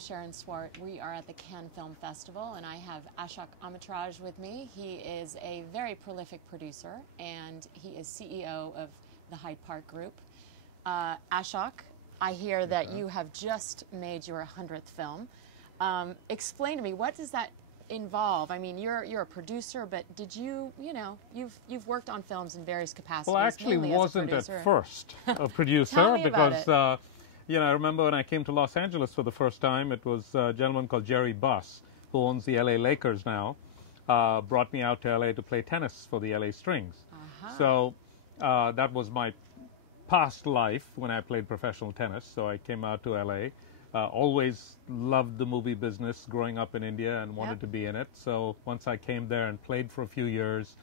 Sharon Swart. We are at the Cannes Film Festival, and I have Ashok Amritraj with me. He is a very prolific producer, and he is CEO of the Hyde Park Group. Ashok, I hear that you have just made your 100th film. Explain to me, what does that involve? I mean, you're a producer, but did you've worked on films in various capacities. Well, I actually wasn't at first a producer because I remember when I came to Los Angeles for the first time, it was a gentleman called Jerry Buss, who owns the LA Lakers now, brought me out to LA to play tennis for the LA Strings. So that was my past life when I played professional tennis. So I came out to LA. Always loved the movie business growing up in India and wanted to be in it. So once I came there and played for a few years,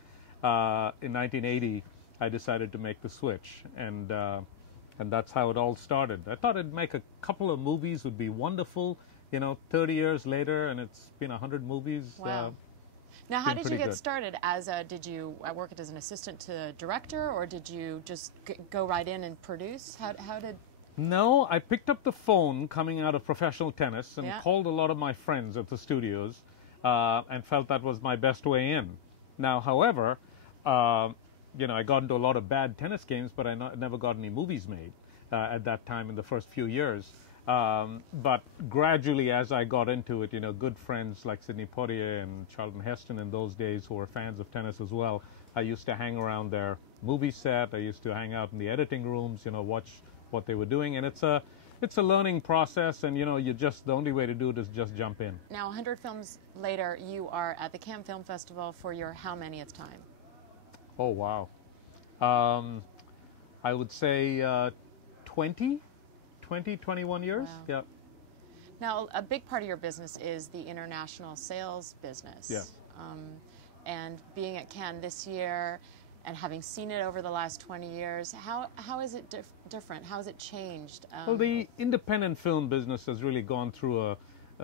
in 1980, I decided to make the switch. And that's how it all started. I thought I'd make a couple of movies would be wonderful, 30 years later, and it's been 100 movies. Wow. Now, how did you get started? Did you work as an assistant to the director, or did you just go right in and produce? How did... No, I picked up the phone coming out of professional tennis and called a lot of my friends at the studios and felt that was my best way in. Now, however, I got into a lot of bad tennis games, but I never got any movies made at that time in the first few years. But gradually, as I got into it, good friends like Sidney Poitier and Charlton Heston in those days, who were fans of tennis as well, I used to hang around their movie set. I used to hang out in the editing rooms, watch what they were doing, and it's a learning process, and the only way to do it is just jump in. Now, 100 films later, you are at the Cannes Film Festival for your how manyth time? Oh, wow. I would say 21 years. Wow. Yeah. Now, a big part of your business is the international sales business. Yes. And being at Cannes this year and having seen it over the last 20 years, how is it different? How has it changed? Well, the independent film business has really gone through a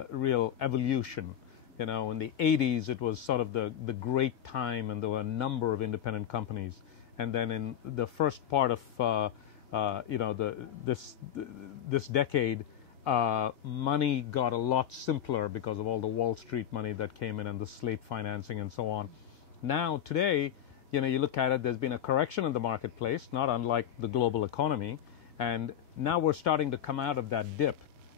real evolution. In the 80s, it was sort of the great time, and there were a number of independent companies. And then in the first part of this decade, money got a lot simpler because of all the Wall Street money that came in and the slate financing and so on. Now, today, you look at it, there's been a correction in the marketplace, not unlike the global economy, and now we're starting to come out of that dip.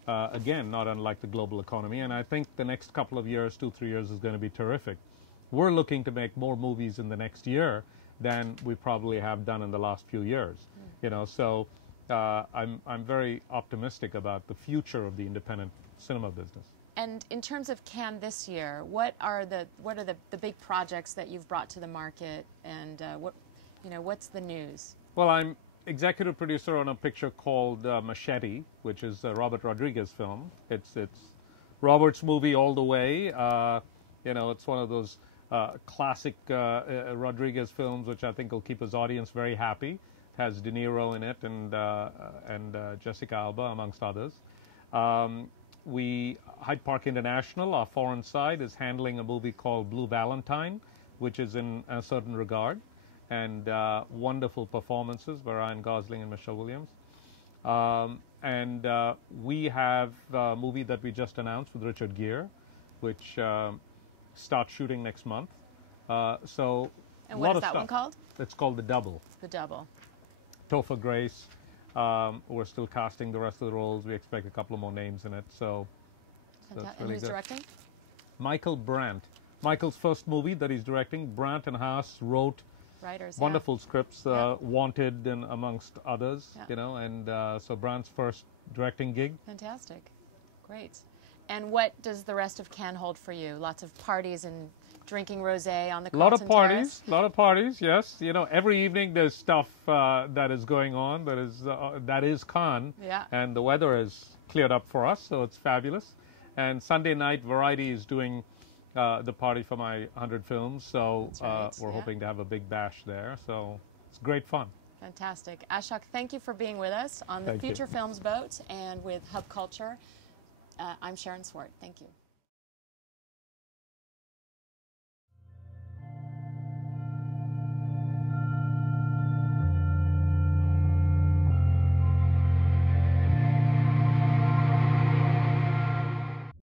Again, not unlike the global economy, and I think the next couple of years, 2-3 years, is going to be terrific. We're looking to make more movies in the next year than we probably have done in the last few years. So I'm very optimistic about the future of the independent cinema business. And in terms of Cannes this year, what are the big projects that you've brought to the market, and what's the news? Well, I'm executive producer on a picture called Machete, which is a Robert Rodriguez film. It's Robert's movie all the way. It's one of those classic Rodriguez films, which I think will keep his audience very happy. It has De Niro in it and Jessica Alba, amongst others. Hyde Park International, our foreign side, is handling a movie called Blue Valentine, which is in a certain regard, and wonderful performances by Ryan Gosling and Michelle Williams. We have a movie that we just announced with Richard Gere, which starts shooting next month. And what is that one called? It's called The Double. The Double. Topher Grace. We're still casting the rest of the roles. We expect a couple of more names in it. So that's really who's good. Directing? Michael Brandt. Michael's first movie that he's directing. Brandt and Haas wrote wonderful scripts, Wanted and amongst others. So Brandt's first directing gig. Fantastic, great. And what does the rest of Cannes hold for you? Lots of parties and drinking rosé on the Carlton lot of Terrace? A lot of parties, yes. Every evening there's stuff that is going on that is Cannes, and the weather has cleared up for us, so it's fabulous. And Sunday night, Variety is doing the party for my 100 films, so we're hoping to have a big bash there. So it's great fun. Fantastic. Ashok, thank you for being with us on the Future Films boat and with Hub Culture. I'm Sharon Swart. Thank you.